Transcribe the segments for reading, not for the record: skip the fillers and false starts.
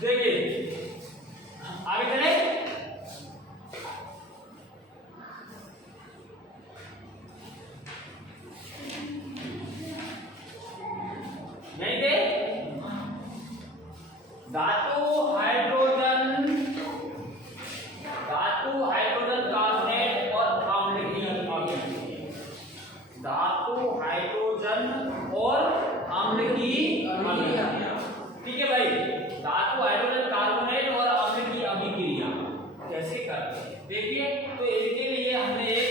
देखिए आगे चले, नहीं थे धातु हाइड्रोजन कार्बोनेट और अम्ल की अभिक्रिया, धातु हाइड्रोजन और अम्ल की अभिक्रिया। ठीक है भाई, धातु हाइड्रोजन कार्बोनेट और अम्ल की अभिक्रिया कैसे करते हैं देखिए। तो इसके लिए हमने एक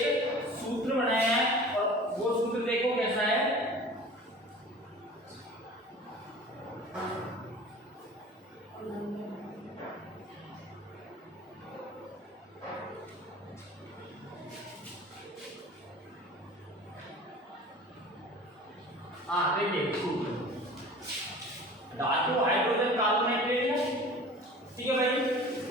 सूत्र बनाया है और वो सूत्र देखो कैसा है। हाँ देखिए सूत्र, धातु हाइड्रोजन कार्बोनेट ले लिया, ठीक है भाई,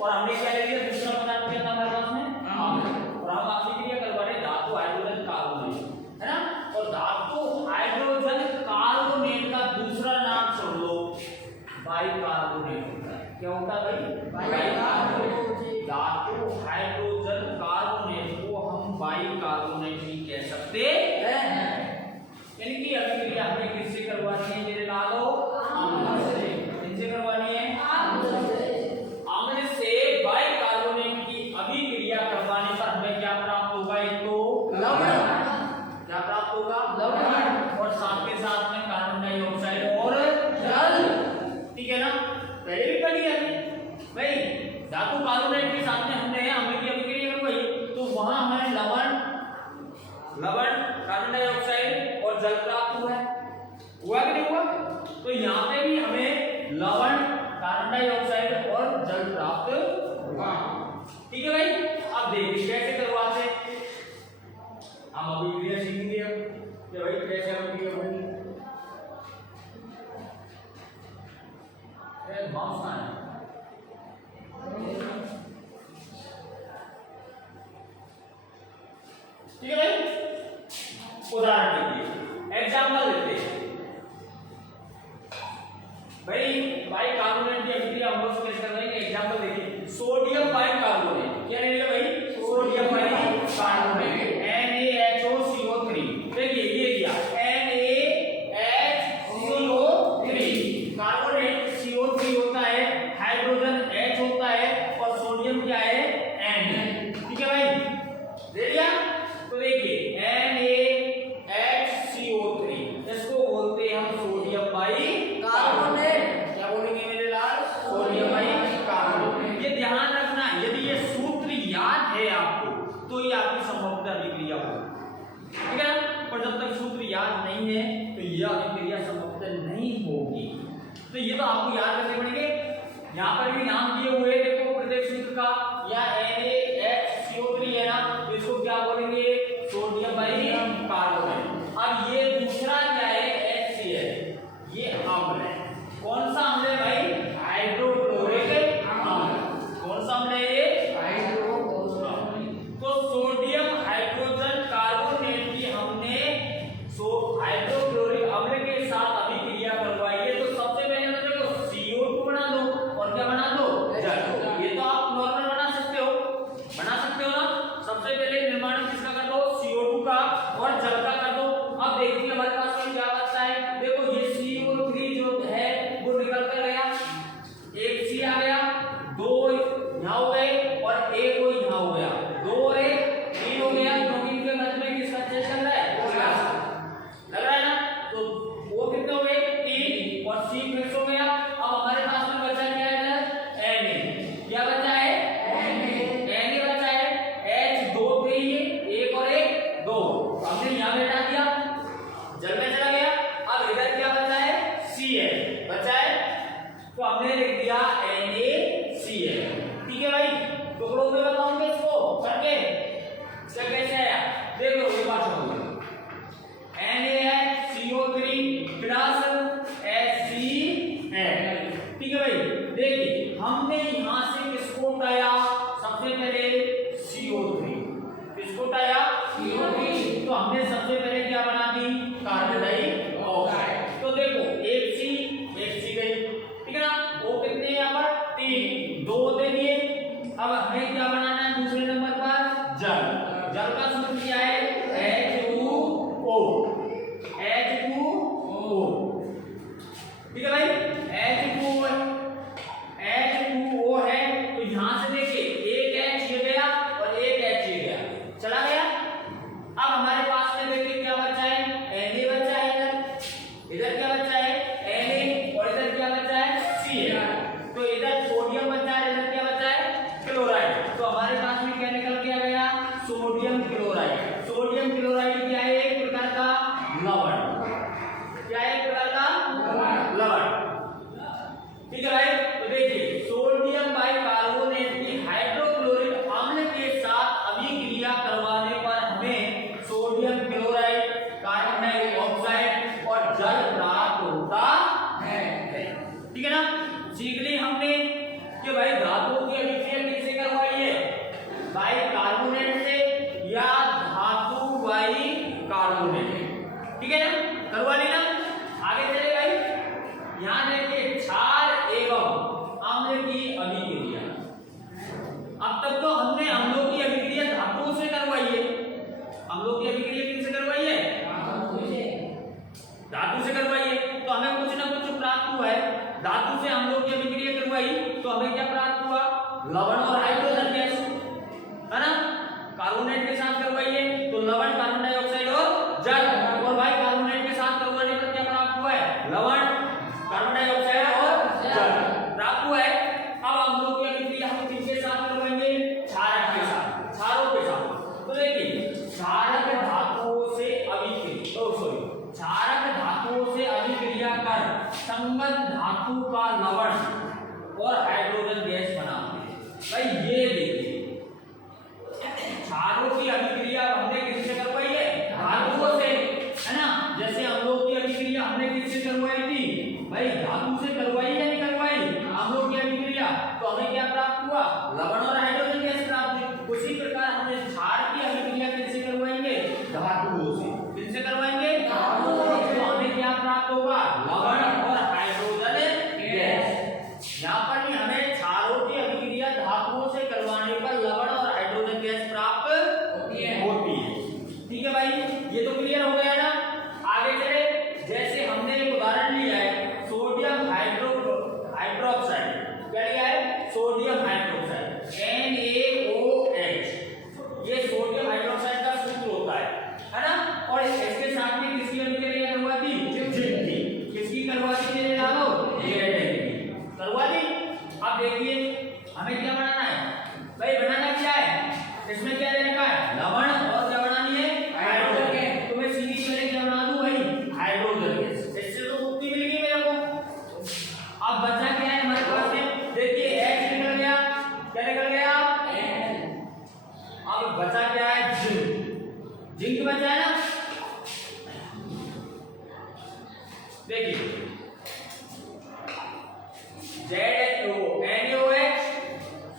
और हमने क्या ले लिया, दूसरा पदार्थ क्या था हमारे पास में अम्ल, और हम अभिक्रिया करवा रहे धातु हाइड्रोजन कार्बोनेट, है ना। और धातु हाइड्रोजन कार्बोनेट का दूसरा नाम छोड़ दो, बाइकार्बोनेट होता है। क्या होता है भाई? बाइकार्बोनेट। धातु हाइड्रोजन कार्बोनेट को हम बाइकार्बोनेट भी कह सकते हैं। इनकी अभिक्रिया हमें किससे करवानी है मेरे लालो? अम्ल से। किससे करवानी है? अम्ल से। अम्ल से बाइकार्बोनेट की अभिक्रिया करवाने पर हमें क्या प्राप्त होगा? एक तो लवण। क्या प्राप्त होगा? लवण। और साथ के साथ में कार्बन डाइऑक्साइड और जल। ठीक है ना, पहले भी पढ़ी है भाई, धातु कार्बोनेट के साथ में हमने अम्ल की अभिक्रिया करवाई तो वहां हमें लवण, कार्बन डाइऑक्साइड और जल प्राप्त हुआ कि नहीं हुआ? तो यहाँ पे भी हमें लवण, कार्बन डाइऑक्साइड और जल प्राप्त हुआ। ठीक है भाई, अब देखिए कैसे करवाते हैं। हम अभिक्रिया सीखेंगे अब कि भाई कैसे अभिक्रिया होगी। माउस कहाँ है? ठीक है भाई, उदाहरण देखिए, एग्जाम्पल लेते हैं भाई। बाइकार्बोनेट की अभिक्रिया हम लोग कैसे कर रहे हैं? एग्जाम्पल देखिए, सोडियम बाइकार्बोनेट, क्या ले लिया भाई? Sodium bicarbonate NaHOCO3। देखिए ये दिया NaHCO3, कार्बोनेट CO3 होता है, हाइड्रोजन H होता है और सोडियम क्या है? N। ठीक है भाई, दे दिया। तो देखिए NaHCO3 इसको बोलते हैं हम सोडियम बाइकार्बोनेट। क्या बोलेंगे मेरे लाल? Sodium bicarbonate. ये ध्यान रखना, यदि ये सूत्र याद है आपको तो ये आपकी संभवतः अभिक्रिया होगी। ठीक है ना, पर जब तक सूत्र याद नहीं है तो यह अभिक्रिया संभवतः नहीं होगी। तो ये तो आपको याद रखने पड़ेंगे। यहाँ पर भी नाम दिए हुए देखो प्रत्येक सूत्र का, या NaHCO3 है ना, तो इसको क्या बोलेंगे? Sodium bicarbonate. अब ये दूसरा क्या है? HCl, ये अम्ल है। कौन सा अम्ल है भाई? हाइड्रोक्लोरिक अम्ल। कौन सा अम्ल है ये? हाइड्रोक्लोरिक। तो सोडियम हाइड्रोजन कार्बोनेट की हमने हाइड्रोक्लोरिक अम्ल के साथ अभिक्रिया करवाई है, तो सबसे पहले तो देखो CO2 बना दो और क्या बना दो? जल। ये तो आप नॉर्मल बना सकते हो ना। सबसे पहले निर्माण किसका कर दो? CO2 का और जल का कर दो। अब देखिए हमारे पास में क्या बचता है। देखो ये CO3 जो है वो निकल कर गया, एक C आ गया, दो यहाँ हो गए और एक वो यहाँ हो गया, दो और एक तीन हो गया, क्योंकि इनके मध्य में किसका चेंज चल रहा है? लग रहा है ना। तो वो कितने हो गए? 3 और C फिक्स हो गया। अब हमारे पास में बचा क्या है? Na। क्या बचा है? Na बचा है। H 2 थे ये, एक और एक 2, हमने यहाँ बैठा दिया, जल में चला गया। अब इधर क्या बचा है? Cl बचा है, तो हमने लिख दिया NaCl। ठीक है भाई, टुकड़ों में बताऊंगा इसको करके क्या कैसे आया। देख लो एक बार सुनो, NaCO3 प्लस HCl। ठीक है भाई, देखिए हमने यहां से किसको उठाया? सबसे पहले CO3। किसको उठाया? CO3। तो हमने सबसे पहले क्या बना दी? Carbon dioxide. तो देखो एक C गई, ठीक है ना। वो कितने यहाँ पर? करवा ली ना। आगे चले भाई, यहाँ देखिए क्षार एवं अम्ल की अभिक्रिया। अब तक तो हमने अम्लों की अभिक्रिया धातुओं से करवाई है। अम्लों की अभिक्रिया किनसे करवाई है? धातु से करवाई है। तो हमें कुछ ना कुछ प्राप्त हुआ है। धातु से अम्लों की अभिक्रिया करवाई तो हमें क्या प्राप्त हुआ? लवण और हाइड्रोजन गैस, है ना। कार्बोनेट के साथ करवाइए तो लवण, कार्बन डाइऑक्साइड और जल। और भाई कार्बोनेट के साथ करवाने पर क्या प्राप्त हुआ है? लवण, कार्बन डाइऑक्साइड और जल प्राप्त हुआ है। अब अम्लों की अभिक्रिया हम किसके साथ करवाएंगे? क्षारक के साथ, क्षारों के साथ। तो देखिए क्षारक धातुओं से क्षारक धातुओं से अभिक्रिया कर संगत धातु का लवण और हाइड्रोजन गैस बनाते हैं। भाई ये देखिए क्षारों की अभिक्रिया हमने किससे करवाई है? धातुओं से, है ना। जैसे अम्लों की अभिक्रिया हमने किससे करवाई थी? भाई धातु से करवाई या नहीं करवाई? अम्लों की अभिक्रिया तो हमें क्या प्राप्त हुआ? लवण और हाइड्रोजन गैस प्राप्त हुई। उसी प्रकार हमने क्षार की अभिक्रिया किससे करवाएंगे? धातुओं से। किससे करवाएंगे? धातुओं से। तो हमें क्या प्राप्त होगा? लवण और हाइड्रोजन गैस। यहाँ पर भी हमें क्षारों की अभिक्रिया धातुओं से करवाने पर लवण और हाइड्रोजन गैस प्राप्त होती है। ठीक है भाई, ये तो क्लियर हो गया ना। आगे चले, जैसे हमने एक उदाहरण लिया है सोडियम हाइड्रोक्साइड। क्या लिया है? Sodium hydroxide NaOH। ये सोडियम हाइड्रोक्साइड का सूत्र होता है ना। और इसके साथ में किसकी अभिक्रिया करवा दी? जिंक की। किसकी करवा दी? मेरे लालो करवा दी। अब देखिए हमें क्या बनाना है? भाई बनाना क्या है? इसमें क्या देने का है? लवण और क्या बनानी है? Hydrogen gas. तो मैं सीधी पहले क्या बना दूं भाई? Hydrogen gas. इससे तो मुक्ति मिल गई मेरे को। अब बचा क्या है हमारे पास में? देखिए H निकल गया। क्या निकल गया? अब बचा क्या है? जिंक। जिंक बचा है ना। देखिए NaOH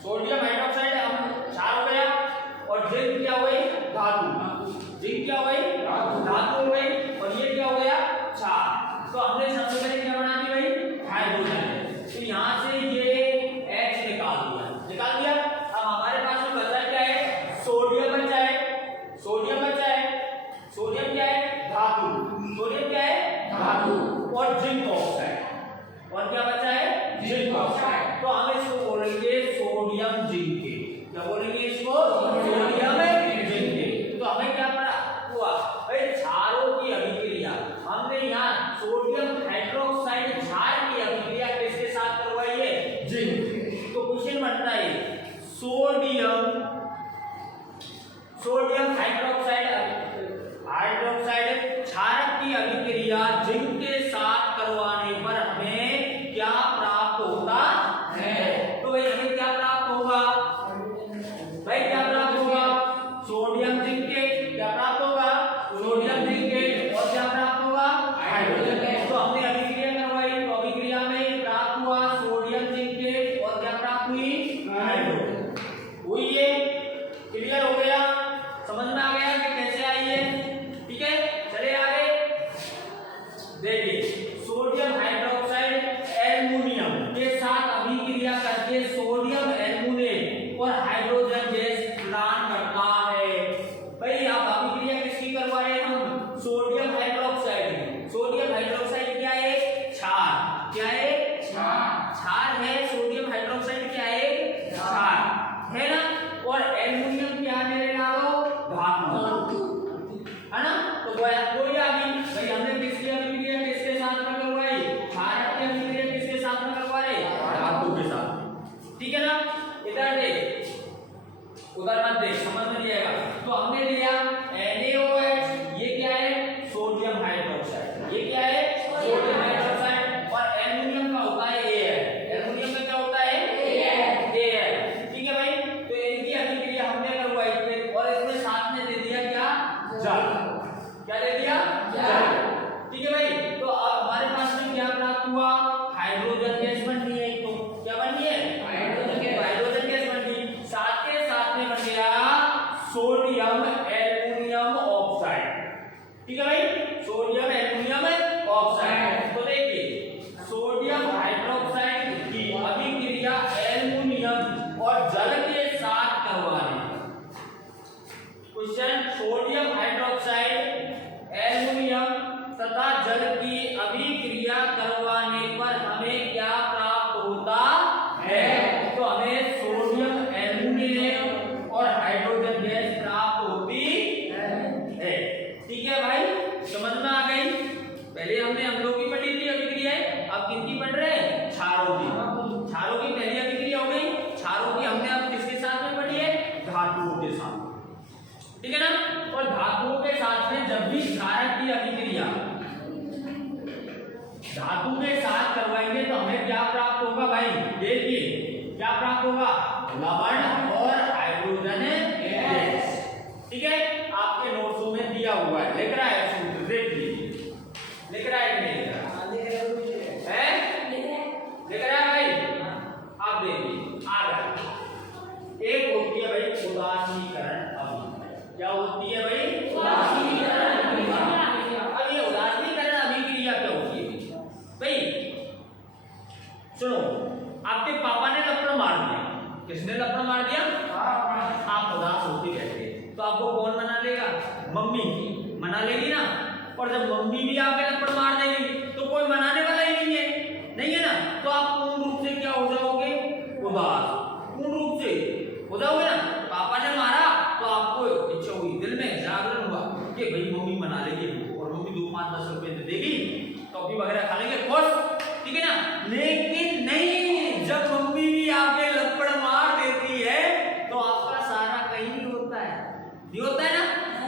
सोडियम हाइड्रोक्साइड हम क्षार हो गया। और जिंक क्या हुई? धातु। जिंक क्या हुई? धातु हो गई। और ये क्या हो गया? क्षार। तो हमने सबसे पहले क्या बना दी भाई? हाइड्रोजन। तो यहाँ से ये H निकाल दिया। अब हमारे पास में बचा क्या है? सोडियम बचा है। सोडियम क्या है? धातु। सोडियम क्या है? धातु। और जिंक ऑक्साइड। और क्या बचा है? Zinc oxide. तो हम इसको बोलेंगे सोडियम जिंके। क्या बोलेंगे इसको? सोडियम जिंके। तो हमें क्या पता हुआ? भाई क्षारों की अभिक्रिया हमने यहाँ सोडियम हाइड्रोक्साइड क्षार की अभिक्रिया किसके साथ करवाई है? जिंक। तो क्वेश्चन बनता है सोडियम हाइड्रोक्साइड क्षारक की अभिक्रिया जिंक के साथ करवाने पर हमें क्या प्राप्त होता है? तो भाई हमें क्या प्राप्त होगा? भाई क्या प्राप्त होगा? सोडियम जिंके। क्या प्राप्त होगा? सोडियम जिंके। और क्या प्राप्त होगा? Hydrogen gas. तो हमने अभिक्रिया करवाई तो अभिक्रिया में प्राप्त हुआ सोडियम जिंके। और क्या प्राप्त हुई? हाइड्रोजन हुई। ये क्लियर हो गया? समझ में आ गया कि कैसे आई है? ठीक है, चले आगे। देखिए सोडियम हाइड्रोक्साइड एल्युमिनियम के साथ अभिक्रिया करके सोडियम एल्युमिनेट और हाइड्रोजन गैस प्रदान करता है। भाई आप अभिक्रिया किसकी करवा रहे हैं? हम सोडियम हाइड्रोक्साइड। सोडियम हाइड्रोक्साइड क्या है? क्षार। क्या है? क्षार है। सोडियम हाइड्रोक्साइड क्या है? क्षार है ना। और एल्युमिनियम क्या है मेरे नालो? धातु, है ना। तो वही आ गई भाई। हमने किसकी अभिक्रिया किसके साथ में करवाई? क्षार जल की अभिक्रिया करवाने पर हमें क्या प्राप्त होता है? तो हमें सोडियम एल्यूमिनियम और हाइड्रोजन गैस प्राप्त होती है। ठीक है भाई, समझ में आ गई? पहले हमने अम्लों की पढ़ी थी अभिक्रियाएं, अब किनकी पढ़ रहे हैं? क्षारों की। क्षारों की पहली अभिक्रिया हो गई। क्षारों की हमने अब किसके साथ में पढ़ी है? धातुओं के साथ। ठीक है ना? और धातुओं के साथ में जब भी क्षारक की अभिक्रिया धातु के साथ करवाएंगे तो हमें क्या प्राप्त होगा भाई? देखिए क्या प्राप्त होगा? लवण और हाइड्रोजन गैस। ठीक है, आपके नोट्सों में दिया हुआ है, लिख रहा है सूत्र, देख लीजिए। लिख रहा है कि नहीं लिख रहा है? लिख रहा है भाई? आप देखिए आ रहा। एक होती है भाई उदासीनीकरण अभिक्रिया। क्या होती है भाई? उदासीनीकरण अभिक्रिया। अब ये उदासीनीकरण अभिक्रिया क्या होती है भाई? सुनो, आपके पापा ने लपड़ मार दिया। किसने लपड़ मार दिया? आप उदास होते रहते हैं तो आपको कौन मना लेगा? मम्मी मना लेगी ना। और जब मम्मी भी आपके लपड़ मार देगी तो कोई मनाने वाला ही नहीं है ना। तो आप पूर्ण रूप से क्या हो जाओगे? उदास। पूर्ण रूप से हो जाओगे ना। पापा ने मारा तो आपको इच्छा हुई, दिल में जागरण हुआ कि भाई मम्मी मना लेगी और मम्मी 2-5-10 रुपए दे देगी, टॉफी वगैरह खा लेंगे, खुश। ठीक है ना? लेकिन नहीं, जब मम्मी भी आपके लपड़ मार देती है तो आपका सारा कहीं नहीं होता है। नहीं होता है ना?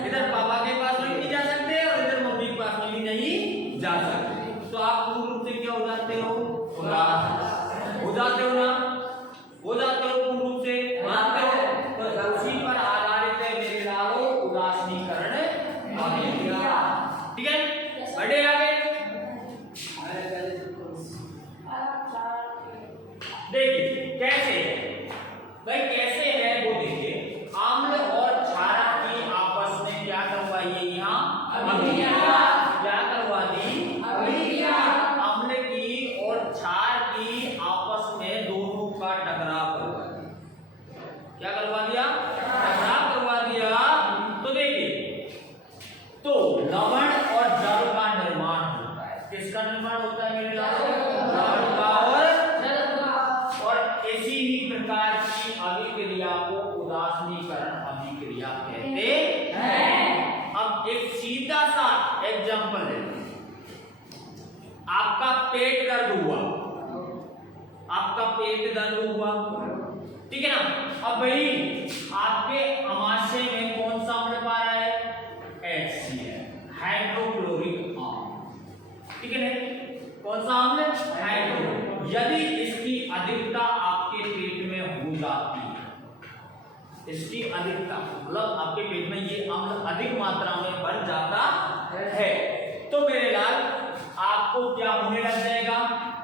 इधर पापा के पास में नहीं जा सकते और इधर मम्मी के पास में भी नहीं जा सकते। तो आप पूर्ण रूप से क्या हो जाते हो? उदास हो जाते हो ना। हो जाते हो पूर्ण रूप से, मानते हो? तो उसी पर आधारित है मेरे लालो उदासीनीकरण अभिक्रिया। ठीक है, बढ़े आगे। देखिए कैसे है भाई, कैसे है वो देखिए। आम्ल और क्षारक की आपस में क्या करवाई है? यहाँ अभिक्रिया। क्या करवा दी? अभिक्रिया। आम्ल की और क्षार की आपस में दोनों का टकराव करवा दिया। क्या करवा दिया? टकराव करवा दिया। तो देखिए, तो लवण और जल का निर्माण होता है। किसका निर्माण होता है मेरे लाल? लवण का और ऐसी ही प्रकार की अभिक्रिया को उदासीनीकरण अभिक्रिया कहते हैं। अब एक सीधा सा एग्जांपल है। आपका पेट दर्द हुआ, आपका पेट दर्द हुआ, ठीक है ना? अब भाई आपके अमाशय में कौन सा अम्ल पा रहा है? HCl, हाइड्रोक्लोरिक अम्ल। ठीक है ना? कौन सा अम्ल? हाइड्रो। यदि इसकी अधिकता आपके पेट में हो जाती है, इसकी अधिकता मतलब आपके पेट में ये अम्ल अधिक मात्रा में बन जाता है, तो मेरे लाल आपको क्या होने लग जाएगा?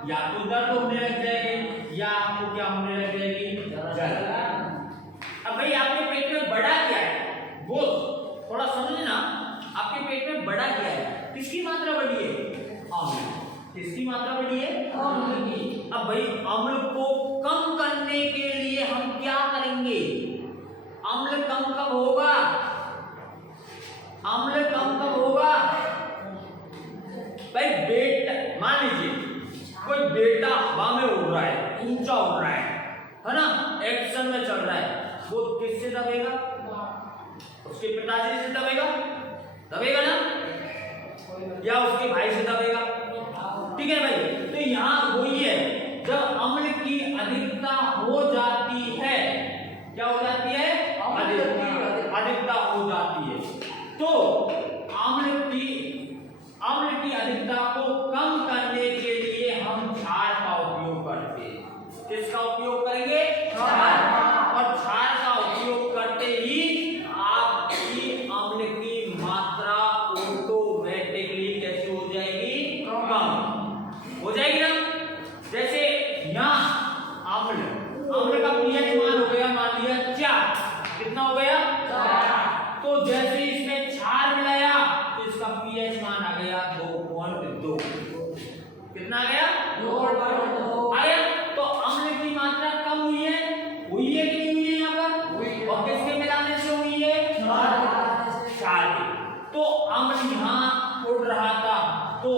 या तो दर्द होने लग जाएगी या आपको क्या होने लग जाएगी? जलन। अब भाई आपके पेट में बड़ा क्या है वो थोड़ा समझना। आपके पेट में बड़ा क्या है? किसकी मात्रा बढ़ी है? अम्ल। किसकी मात्रा बढ़ी है? अम्ल की। अब भाई अम्ल को कम करने के लिए हम क्या करेंगे? अम्ल कम कब होगा? अम्ल कम कब होगा भाई? बेटा मान लीजिए कोई बेटा हवा में उड़ रहा है, ऊंचा उड़ रहा है ना, एक्शन में चल रहा है, वो किससे दबेगा? उसके पिताजी से दबेगा ना, या उसके भाई से दबेगा। ठीक है भाई, तो यहाँ वही है, जब अम्ल की अधिकता हो जाती है, क्या हो जाती है? अधिकता हो जाती है, तो अम्ल की अधिकता को कम करने के लिए हम क्षार का उपयोग करते हैं। किसका उपयोग करेंगे? क्षार। और क्षार का उपयोग करते ही आपकी अम्ल की मात्रा ऑटोमेटिकली कैसी हो जाएगी? कम हो जाएगी ना। जैसे यहाँ अम्ल का पीएच मान हो गया, मान लिया 4। कितना हो गया? 4। तो जैसे इसमें क्षार मिलाया तो इसका पीएच मान आ गया 2.2। कितना आ गया? 2.2 आया। तो अम्ल की मात्रा कम हुई है कि नहीं हुई है? यहाँ पर और किसके मिलाने से हुई है? क्षार। तो अम्ल यहाँ उड़ रहा था, तो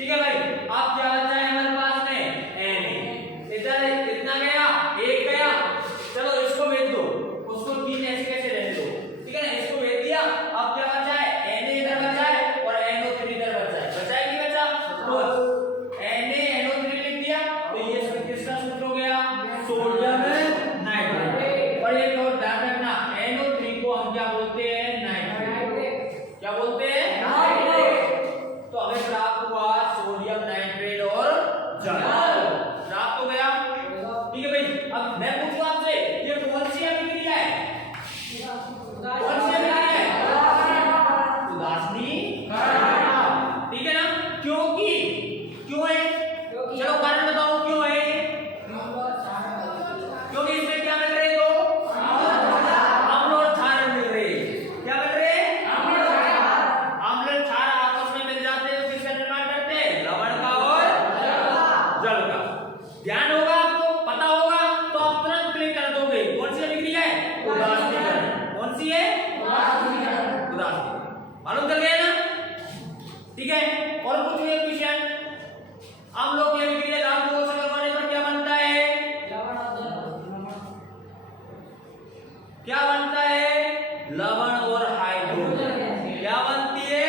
ठीक है भाई, अब क्या बचा है हमारे पास में Na, इधर कितना गया, एक गया, चलो इसको भेज दो, उसको 3 ऐसे कैसे रहने दो, ठीक है ना, इसको भेज दिया। अब क्या बचा है, Na इधर बचा है और NO3 इधर बचा है, बचा है कि बचा, तो Na NO3 लिख दिया, तो ये सब किसका सूत्र हो गया, सोडियम नाइट्रेट। और एक और ध्यान रखना, NO3 को हम क्या बोलते हैं, नाइट्रेट, क्या बोलते हैं, नाइट्रेट। तो हमें प्राप्त हुआ सोडियम नाइट्रेट और जल, प्राप्त हो गया, ठीक है भाई। अब मैं पूछूं आपसे, ये कौन सी अभिक्रिया है, कौन सी अभिक्रिया है, उदासीनी, ठीक है ना, क्योंकि क्यों है, चलो कारण बताओ क्यों है, क्योंकि इसमें क्या मिल रहे हैं, दो अम्ल और क्षार मिल रहे हैं, क्या मिल रहे हैं, अम्ल और क्षार आपस में मिल जाते हैं तो किसका निर्माण करते हैं, लवण का और जल का। ध्यान होगा आपको, पता होगा तो आप तुरंत क्लिक कर दोगे, कौन सी अभिक्रिया है, उदासीनीकरण, कौन सी है, उदासीनीकरण, मालूम चल गया ना, ठीक है। और कुछ एक क्वेश्चन, अम्लों की अभिक्रिया धातुओं से करवाने पर क्या बनता है, क्या बनता है, लवण और हाइड्रोजन, क्या बनती है,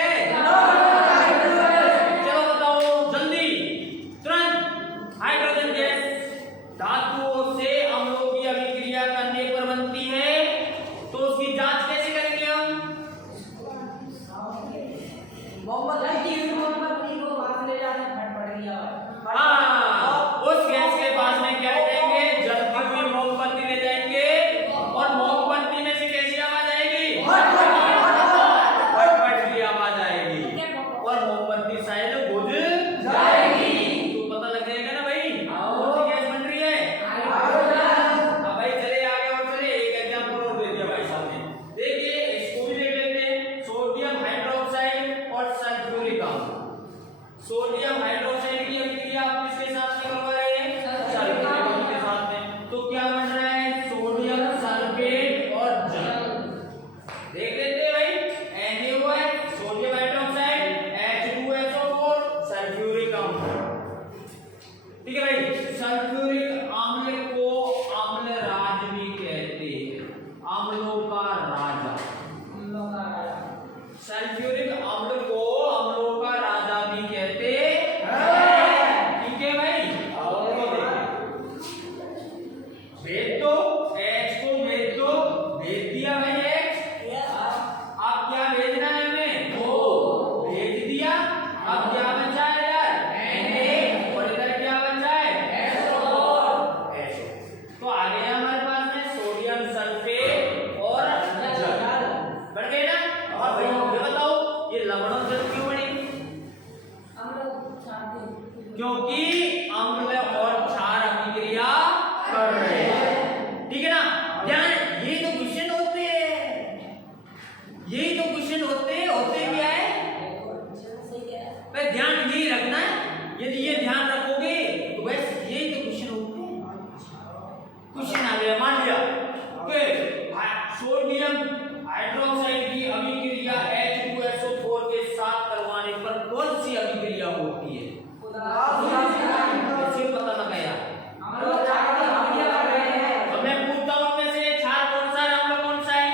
चलो बताओ जल्दी, तुरंत, हाइड्रोजन गैस धातुओं से अम्लों की अभिक्रिया करने पर बनती है, तो उसकी जांच कैसे करेंगे हम, उस गैस के पास में क्या ले जाएंगे, जलती हुई मोमबत्ती ले जाएंगे, और मोमबत्ती में से कैसी आवाज आएगी, फट की आवाज आएगी, और मोमबत्ती शायद बुझ जाएगी, तो पता लग जाएगा ना भाई कौन सी गैस बन रही है, अब भाई चले आगे और चले, एक एग्जांपल और दे दिया भाई साहब ने, देखिए इसको भी देख लेते हैं, सोडियम हाइड्रोक्साइड और सल्फ्यूरिक अम्ल, सोडियम हाइड्रोक्साइड की अभिक्रिया आप किसके साथ में करवा रहे हैं, सल्फ्यूरिक अम्ल के साथ में, तो क्या बन रहा है, सोडियम सल्फेट और जल, देख लेते हैं भाई, Na हुआ है, सोडियम हाइड्रोक्साइड, H2SO4, सल्फ्यूरिक अम्ल, ठीक है भाई। सल्फ्यूरिक अम्ल को अम्लराज भी कहते हैं, अम्लों का राजा, सल्फ्यूरिक अम्ल को अम्लों का राजा भी कहते हैं, ठीक है भाई। भेज दो, H को भेज दो, भेज दिया भाई H, अब क्या भेजना है हमें, O भेज दिया, अब क्या बचा है यार, Na, और इधर क्या बचा है, SO, तो आ गया हमारे पास में सोडियम सल्फेट और जल, बढ़ गए ना। और भाई ये बताओ, ये लवण और जल क्यों बने, क्योंकि अम्ल और क्षार अभिक्रिया कर रहे हैं, ठीक है ना, ध्यान, ये तो क्वेश्चन होते हैं, यही तो क्वेश्चन होते हैं, होते क्या है, भाई ध्यान यही रखना है, यदि ये ध्यान रखोगे तो बस यही तो क्वेश्चन होते हैं। क्वेश्चन आ गया, मान लिया कि सोडियम हाइड्रोक्साइड की अभिक्रिया H2SO4 के साथ करवाने पर कौन सी अभिक्रिया होती है, कैसे पता लगाया, तो मैं पूछता हूं उनमें से क्षार कौन सा है, अम्ल कौन सा है,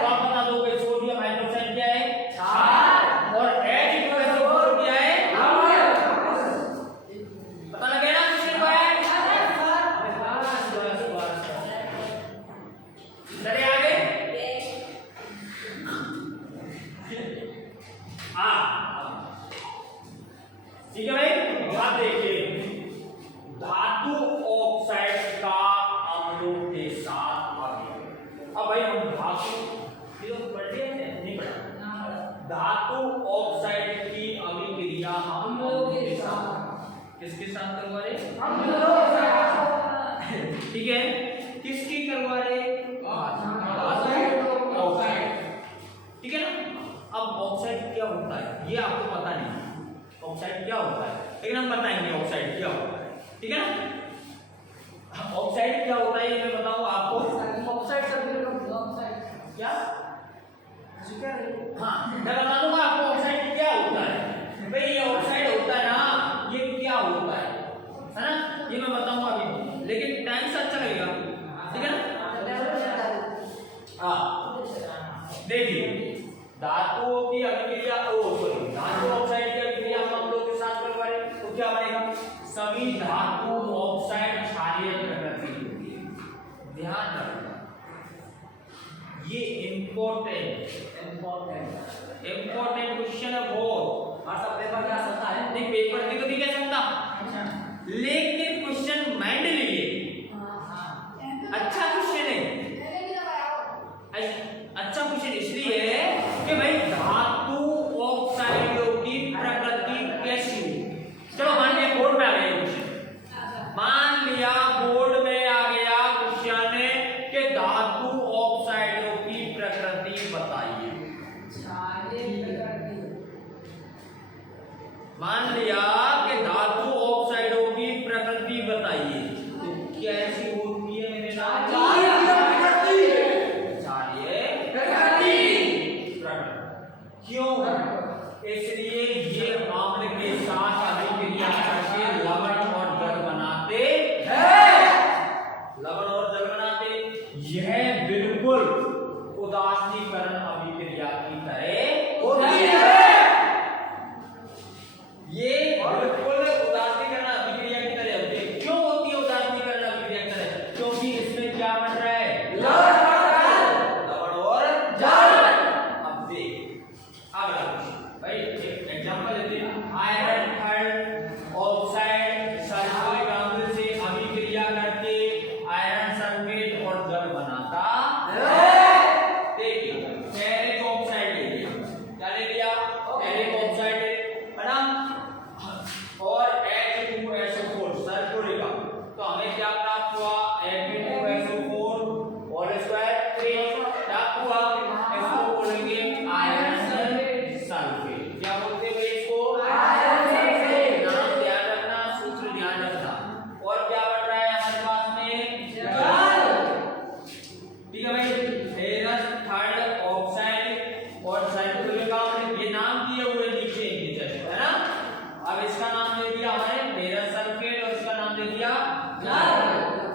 तो आप बता दोगे सोडियम हाइड्रोक्साइड क्या है, क्षार, और H2SO4 क्या है, पता लगे ना क्वेश्चन क्या है, चलिए आगे, ठीक है भाई, बात देखिए, धातु ऑक्साइड का अम्लों के साथ अभिक्रिया, अब भाई हम धातु ये तो पढ़ लिए थे, नहीं पढ़ा, धातु ऑक्साइड की अभिक्रिया अम्लों के साथ, किसके साथ करवा रहे, ठीक है, किसकी करवा रहे, ऑक्साइड, ठीक है ना। अब ऑक्साइड क्या होता है ये आपको पता नहीं, ऑक्साइड क्या होता है, लेकिन हम बताएंगे ऑक्साइड क्या होता है, ठीक है ना। ऑक्साइड क्या होता है ये मैं बताऊंगा आपको, ऑक्साइड क्या, हाँ मैं बता दूंगा आपको ऑक्साइड क्या होता है, सभी धातु ऑक्साइड क्षारीय प्रकृति होती है। ध्यान रखना, ये इम्पोर्टेंट क्वेश्चन है बहुत। और सब पेपर क्या सकता है? नहीं, पेपर की तो नहीं कह सकता, लेकिन क्वेश्चन माइंड लिए अच्छा क्वेश्चन है। अच्छा क्वेश्चन इसलिए है कि भाई धातु ऑक्साइडों की प्रकृति कैसी होगी। चलो मान लिया बोर्ड में आ गया क्वेश्चन, मान लिया बोर्ड में आ गया क्वेश्चन कि धातु ऑक्साइडों की प्रकृति बताइए। मान लिया कि धातु ऑक्साइडों की प्रकृति बताइए, तो कैसी होती है मेरे नाम? क्यों? इसलिए ये अम्ल के साथ अभिक्रिया करके लवण और जल बनाते हैं। लवण और जल बनाते, यह बिल्कुल उदासीनीकरण अभिक्रिया की तरह होती है। ये बिल्कुल उदासीनीकरण अभिक्रिया की तरह होती है। क्यों होती है उदासीनीकरण अभिक्रिया की तरह? क्योंकि इसमें क्या बन रहा है? लवण और जल। अब देख अगला भाई एक एग्जांपल लेते हैं। आयरन थर्ड ऑक्साइड सल्फ्यूरिक अम्ल से अभिक्रिया करके आयरन सल्फेट और जल बनाता है। देखिए फेरिक ऑक्साइड ले लिया, क्या ले लिया? फेरिक ऑक्साइड है ना, और H2SO4 सल्फ्यूरिक अम्ल, तो हमें क्या प्राप्त हुआ? Fe2SO4 और स्क्वायर 3 प्राप्त हुआ। इसको बोलेंगे आयरन सल्फेट। क्या बोलते हैं इसको? Iron sulphate. नाम ध्यान रखना, सूत्र ध्यान रखना। और क्या बन रहा है हमारे पास में? जल। ठीक है भाई, फेरस थर्ड ऑक्साइड और सल्फ्यूरिक अम्ल, ये नाम दिए हुए नीचे है ना। अब इसका नाम दे दिया हमने फेरस सल्फेट और इसका नाम दे दिया जल।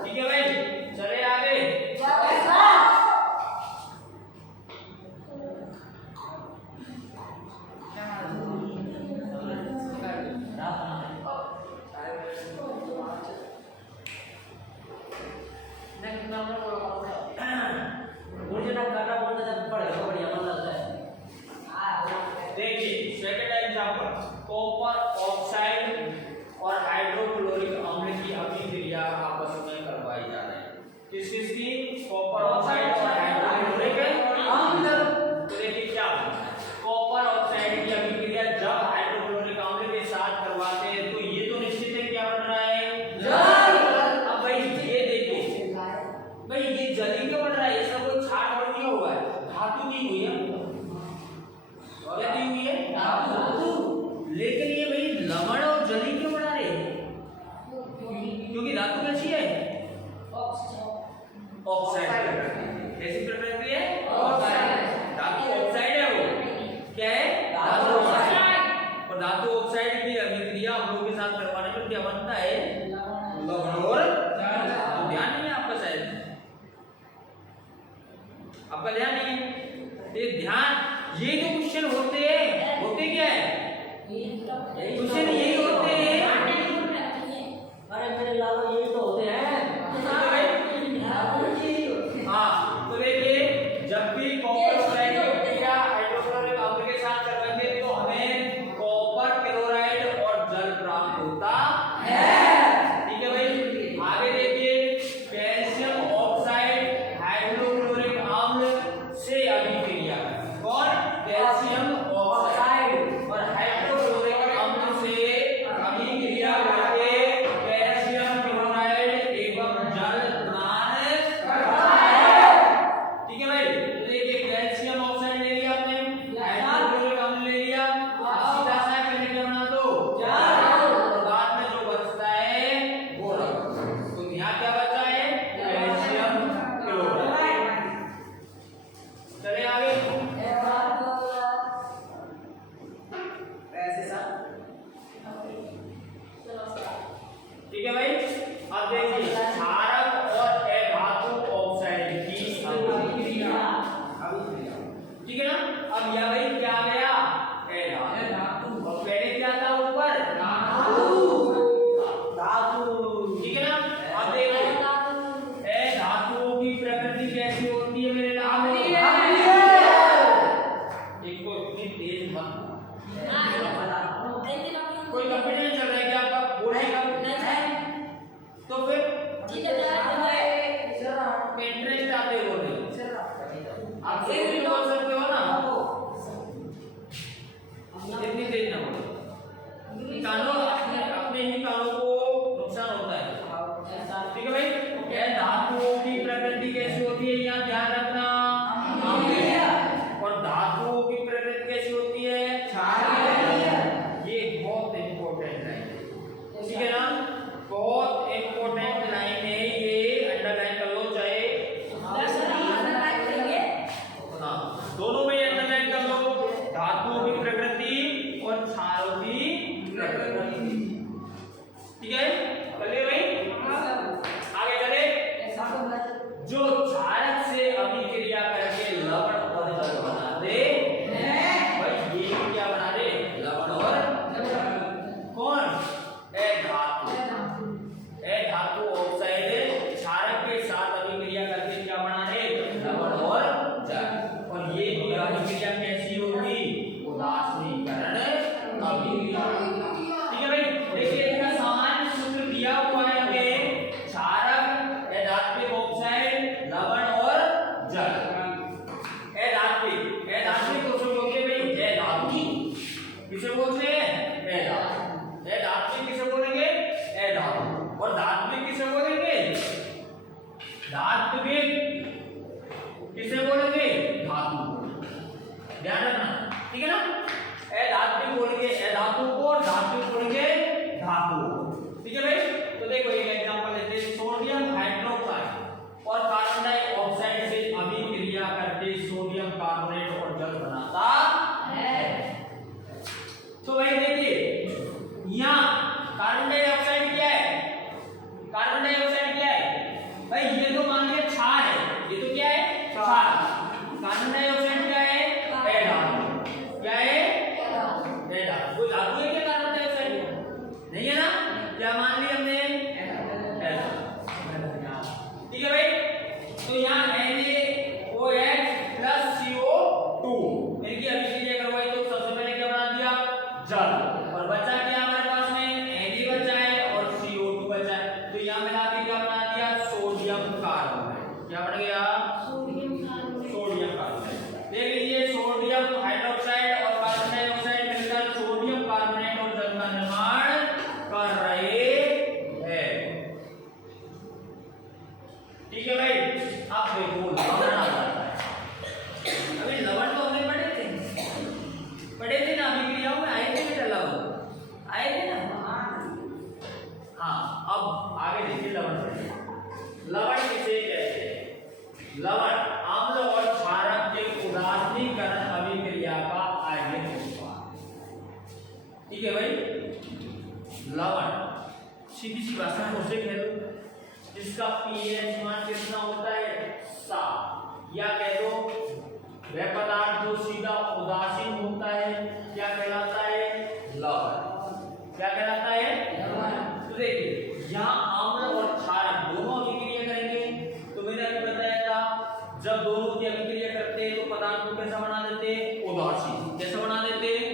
ठीक है भाई, चले आगे। मुझे ना करना बोलता जब पढ़ेगा बढ़िया मन लगता है। देखिए सेकंड एग्जांपल, कॉपर ऑक्साइड और हाइड्रोक्लोरिक अम्ल की अभिक्रिया आपस में करवाई जा रही है। किस किस की? कॉपर ऑक्साइड और हाइड्रोक्लोरिक अम्ल। तो देखिए क्या होता है, कॉपर ऑक्साइड की अभिक्रिया जब हाइड्रोक्लोरिक अम्ल के साथ करवाते हैं तो ये तो निश्चित है क्या बन रहा है? जल। अब भाई ये देखिए भाई, ये जल ही क्यों बन रहा है? इसका कोई छाट और नहीं हुआ है, धातु दी हुई है। क्या दी हुई है? धातु। लेकिन ये भाई लवण और जल ही क्यों बना रहे हैं? क्योंकि धातु कैसी है? ऑक्साइड। कैसी प्रकृति है? ऑक्साइड। धातु ऑक्साइड है, वो क्या है? धातु ऑक्साइड। और धातु ऑक्साइड की अभिक्रिया हम लोग के साथ करवाने पर क्या बनता है? लवण और जल। तो ध्यान नहीं है आपका, शायद आपका ध्यान नहीं है। ये ध्यान, ये जो क्वेश्चन होते क्या है? क्वेश्चन यही होते हैं। अरे मेरे लालो यही तो होते हैं। हाँ, तो देखिए जब भी कॉपर ऑक्साइड की अभिक्रिया हाइड्रोक्लोरिक अम्ल के साथ करवाएंगे तो हमें कॉपर क्लोराइड और जल प्राप्त होता है। ठीक है भाई, आगे देखिए कैल्शियम ऑक्साइड हाइड्रोक्लोरिक अम्ल से अभिक्रिया। कौन? कैल्शियम ऑक्साइड कोई कंपटीशन चल रहा है क्या आपका बोर्ड का? तो फिर इंटरेस्ट आते बोल रहे आप ये भी बोल सकते हो ना, इतनी तेज ना बोलो। कानों अपने ही कानों को नुकसान होता है, ठीक है भाई। यह धातुओं की प्रकृति कैसी होती है यहाँ ध्यान रखना, और धातुओं की प्रकृति कैसी होती है, ये बहुत इंपॉर्टेंट है, ठीक है ना, बहुत इंपॉर्टेंट लाइन है ये, अंडरलाइन कर लो चाहे हाँ दोनों में अंडरलाइन कर लो, धातुओं की प्रकृति और क्षारों की प्रकृति, ठीक है चलिए भाई आगे चले। जो क्षारक से अभिक्रिया करके लवण और जल बना दे भाई, ये क्या बना दे, लवण और कौन, ए धातु ऑक्साइड क्षारक के साथ अभिक्रिया करके क्या बना दे, लवण और जल। और ये भी अभिक्रिया कैसी होगी, उदासीनीकरण अभिक्रिया, ठीक है भाई। देखिए इसका सामान्य सूत्र दिया हुआ है हमें, क्षारक धात्विक ऑक्साइड लवण और जल। धात्विक तो सब बोलते हैं भाई, किसे बोलते हैं, धात्विक किसे बोलेंगे, और धात्विक किसे बोलेंगे, धात्विक किसे बोलेंगे, धातु, ध्यान रखना, ठीक है ना। धात्विक बोलेंगे धातु को, और धात्विक बोलेंगे धातु, ठीक है भाई। तो देखो एक एग्जांपल लेते हैं, सोडियम हाइड्रोक्साइड और कार्बन डाइऑक्साइड से अभिक्रिया करके सोडियम कार्बोनेट और जल बनाता है। तो भाई देखिए यहाँ कार्बन डाइऑक्साइड क्या है, कार्बन डाइऑक्साइड क्या है भाई, ये तो मान लिया क्षार है, ये तो क्या है क्षार, कार्बन डाइऑक्साइड क्या है, धातु, क्या है धातु, कोई धातु है क्या कार्बन डाइऑक्साइड, नहीं है ना, क्या मान लिया हमने, ठीक है भाई। तो यहाँ NaOH प्लस CO2 इनकी अभिक्रिया करवाई, तो सबसे पहले क्या बना दिया, जल, और बचा क्या हमारे पास में, Na बचा है और CO2 बचा है, तो यहाँ मिला के क्या बना दिया, सोडियम कार्बोनेट, क्या बन गया, सोडियम कार्बोनेट। देख लीजिए सोडियम हाइड्रोक्साइड और कार्बन डाइऑक्साइड मिलकर सोडियम कार्बोनेट और जल का निर्माण कर रहे हैं, ठीक है भाई। अब देखो लवण आ जाता है, अभी लवण तो हमने पढ़े थे ना, अभिक्रियाओं में आए थे बेटा, लवण आए थे ना, हाँ। अब आगे देखिए लवण पढ़िए, लवण किसे कहते हैं, लवण अम्ल और क्षारक के उदासीनीकरण अभिक्रिया का आयोजन होता है, ठीक है भाई। लवण सीधी सी भाषा में उसे कह दो जिसका pH मान कितना होता है, 7, या कह दो वह पदार्थ जो सीधा उदासीन होता है क्या कहलाता है, लवण, क्या कहलाता है, लवण। तो देखिए यहाँ अम्ल और क्षारक दोनों अभिक्रिया करेंगे, तो मैंने अभी बताया था जब दोनों की अभिक्रिया करते हैं तो पदार्थ को कैसा बना देते हैं, उदासीन, कैसा बना देते हैं,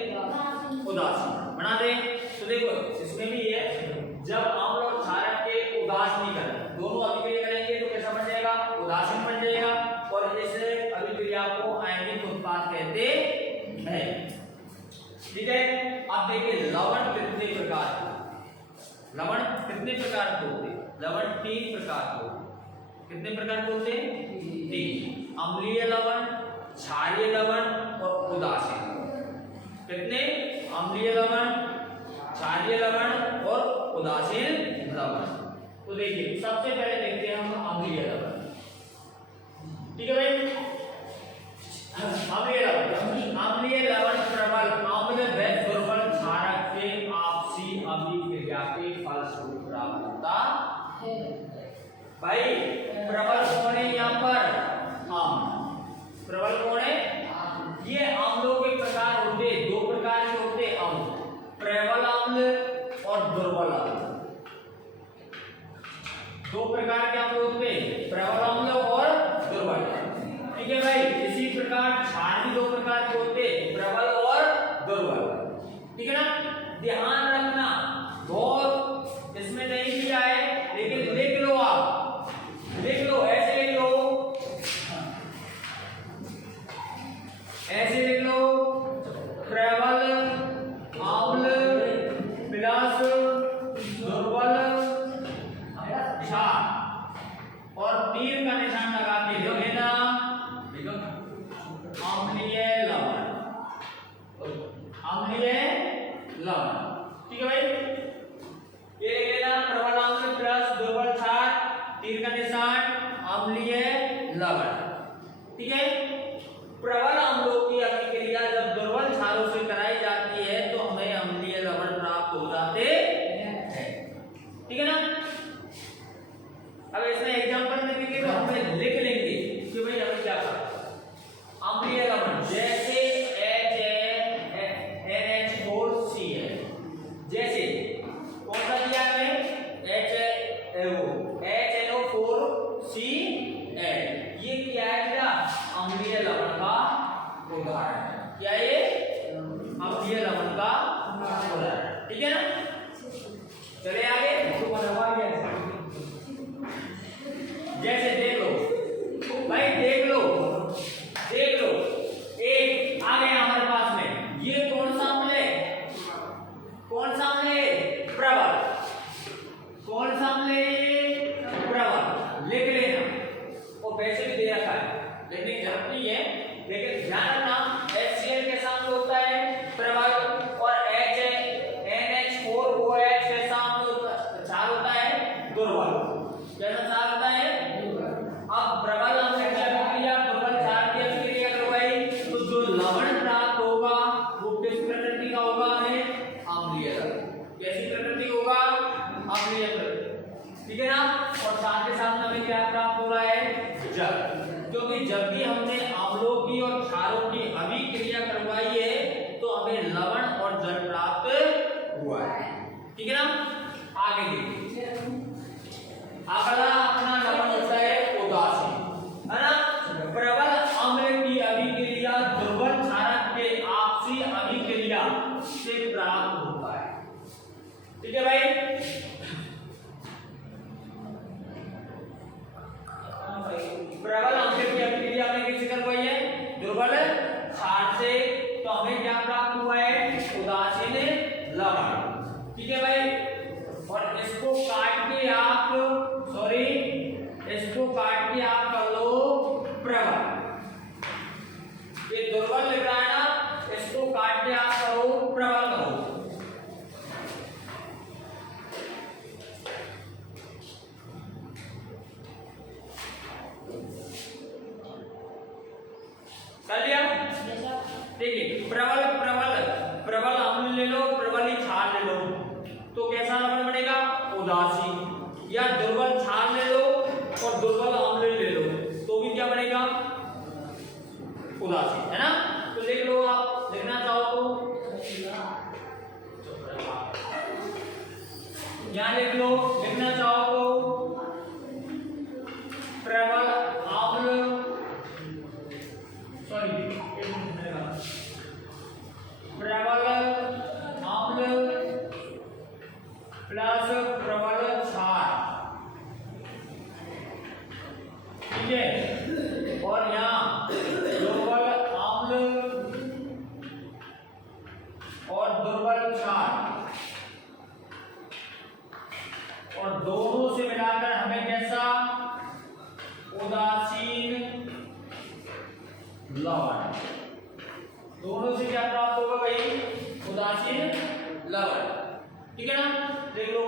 उदासीन बना दे। तो देखो इसमें भी है, जब अम्ल और क्षारक के उदासीनीकरण दोनों अभिक्रिया करेंगे तो कैसा बन जाएगा, उदासीन बन जाएगा, और इस अभिक्रिया को आयनिक उत्पाद कहते हैं, ठीक है। अब देखिए लवण कितने प्रकार के, लवण कितने प्रकार के होते हैं, लवण 3 प्रकार के होते हैं, कितने प्रकार के होते हैं, 3, अम्लीय लवण, क्षारीय लवण और उदासीन, कितने, अम्लीय लवण, क्षारीय लवण और उदासीन लवण। तो देखिए सबसे पहले देखते हैं हम अम्लीय लवण, ठीक है भाई। अम्लीय लवण प्रबल अम्ल व दुर्बल क्षारक के आपसी अभिक्रिया के फलस्वरूप प्राप्त होता है भाई। प्रबल कौन है यहाँ पर, अम्ल, प्रबल कौन है, ये अम्लों के प्रकार होते, 2 प्रकार के होते अम्ल, प्रबल अम्ल और दुर्बल अम्ल, 2 प्रकार के अम्ल होते हैं, प्रबल अम्ल और दुर्बल, ठीक है भाई। इसी प्रकार क्षार भी 2 प्रकार के होते हैं, प्रबल और दुर्बल। ध्यान रखना, बहुत इसमें नहीं किया है लेकिन लिख लो, आप लिख लो, ऐसे लिख लो, ऐसे लिख लो, प्रबल अम्ल प्लस दुर्बल क्षार और तीर का निशान लगा के लिख लेना अम्लीय लवण, अम्लीय लवण। ठीक है भाई, ये लिख लेना प्रबल अम्ल प्लस दुर्बल क्षार, तीर का निशान अम्लीय लवण। ठीक है, प्रबल अम्लों की अभिक्रिया जब दुर्बल क्षारों से कराई जाती है तो हमें अम्लीय लवण प्राप्त हो जाते हैं। ठीक है ना। अब इसमें एग्जांपल में देखेंगे तो हमें लिख लेंगे कि भाई हमें क्या करना है। अम्लीय लवण जैसे NH4Cl, जैसे कौन सा दिया हमें HNO4Cl, ये क्या है बेटा, अम्लीय लवण का उदाहरण है। क्या ये अम्लीय लवण का उदाहरण। ठीक है ना, चले आगे। जैसे देख लो भाई, देख लो, देख लो, एक आ गया हमारे पास में, ये कौन सा अम्ल है, कौन सा अम्ल है, प्रबल, कौन सा अम्ल है ये, प्रबल, लिख लेना। वो वैसे भी दे रखा है, लिखने की जरूरत नहीं है, लेकिन ध्यान रखना HCl के सामने होता है प्रबल और NH4OH के सामने क्षार होता है दुर्बल। कैसा क्षार होता है? अब प्रबल अम्ल की अभिक्रिया दुर्बल क्षार की अभिक्रिया करवाई तो जो लवण प्राप्त होगा वो किस प्रकृति का होगा, हमें अम्लीय लवण। कैसी प्रकृति होगा, अम्लीय प्रकृति। ठीक है ना। और साथ के साथ हमें क्या प्राप्त हो रहा है, जल, क्योंकि जब भी हमने अम्लों की और क्षारों की अभिक्रिया करवाई है तो हमें लवण और जल प्राप्त हुआ है। ठीक है ना। आगे देखिए, अगला अपना लवण होता है उदासीन, है ना। प्रबल अम्ल की अभिक्रिया दुर्बल क्षारक के आपसी अभिक्रिया से प्राप्त होता है। ठीक है भाई, प्रबल अम्ल की अभिक्रिया में किससे करवाई है, दुर्बल क्षार से, तो हमें क्या प्राप्त हुआ है, उदासीन लवण। ठीक है भाई, और इसको काट के आप, सॉरी, इसको काट के आप कर लो प्रबल। ये दुर्बल लिख रहा है ना, इसको काट के आप करो प्रबल करो। कर लिया? ठीक है, प्रबल प्रबल प्रबल अम्ल ले लो, प्रबल ही क्षार ले लो, तो कैसा लवण बनेगा, उदासीन। या दुर्बल क्षार ले लो और दुर्बल अम्ल ले लो तो भी क्या बनेगा, उदासीन, है ना। तो लिख लो, आप लिखना चाहो तो यहाँ लिख लो, लिखना चाहो तो प्रबल अम्ल, सॉरी, प्रबल अम्ल प्लस प्रबल क्षार। ठीक है, और यहाँ दुर्बल अम्ल और दुर्बल क्षार, और दोनों से मिलाकर हमें कैसा, उदासीन लवण। दोनों से क्या प्राप्त होगा भाई, उदासीन लवण। ठीक है ना। देख लो,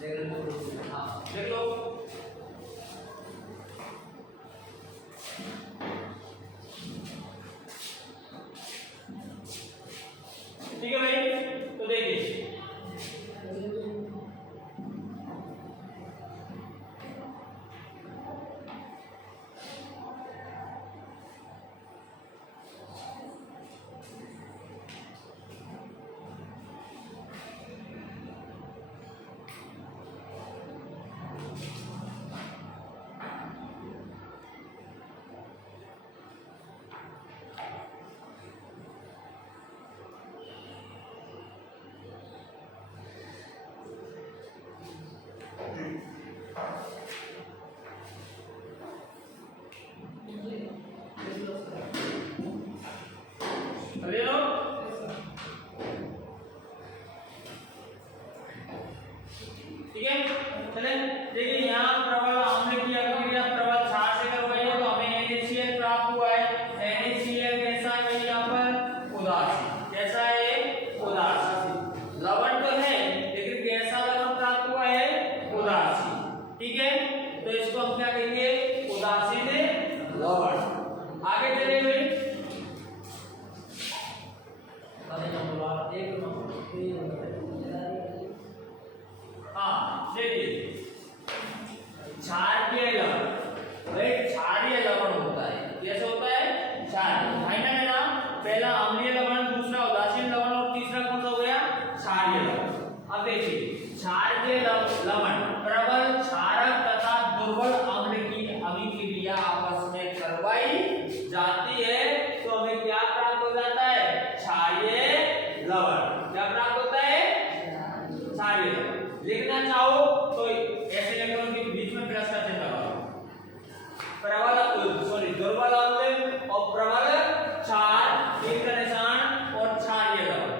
देख लो, हाँ देख लो। ठीक है भाई, तो देखिए, एक हाँ देखिए क्षारीय लवण, भाई क्षारीय लवण होता है, कैसे होता है क्षारीय, फाइनल है ना, पहला अम्लीय लवण, दूसरा उदासीन लवण और तीसरा कौन सा हो गया क्षारीय लवण। अब देखिए क्षारीय लवण प्रबल क्षारक तथा दुर्बल अम्ल की अभिक्रिया आपस में करवाई जाती है तो हमें क्या प्राप्त हो जाता है क्षारीय लवण। क्या प्राप्त होता है क्षारीय लवण। लिखना चाहो तो ऐसे इलेक्ट्रॉन के बीच में प्लस का चिन्ह लगाओ, प्रबल सॉरी दुर्बल अम्ल और प्रबल क्षार एक का निशान और क्षारीय लवण।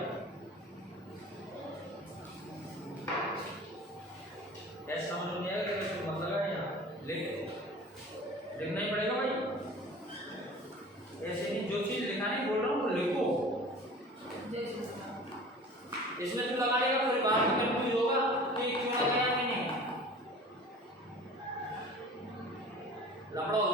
ऐसा समझ में आएगा कि इसको मतलब है यहाँ लिखना ही पड़ेगा भाई, ऐसे नहीं जो चीज लिखा नहीं बोल रहा हूँ तो लिखो, इसमें जो लगा लेगा फिर बाहर में कंफ्यूज होगा कि क्यों लगाया मैंने, लफड़ा हो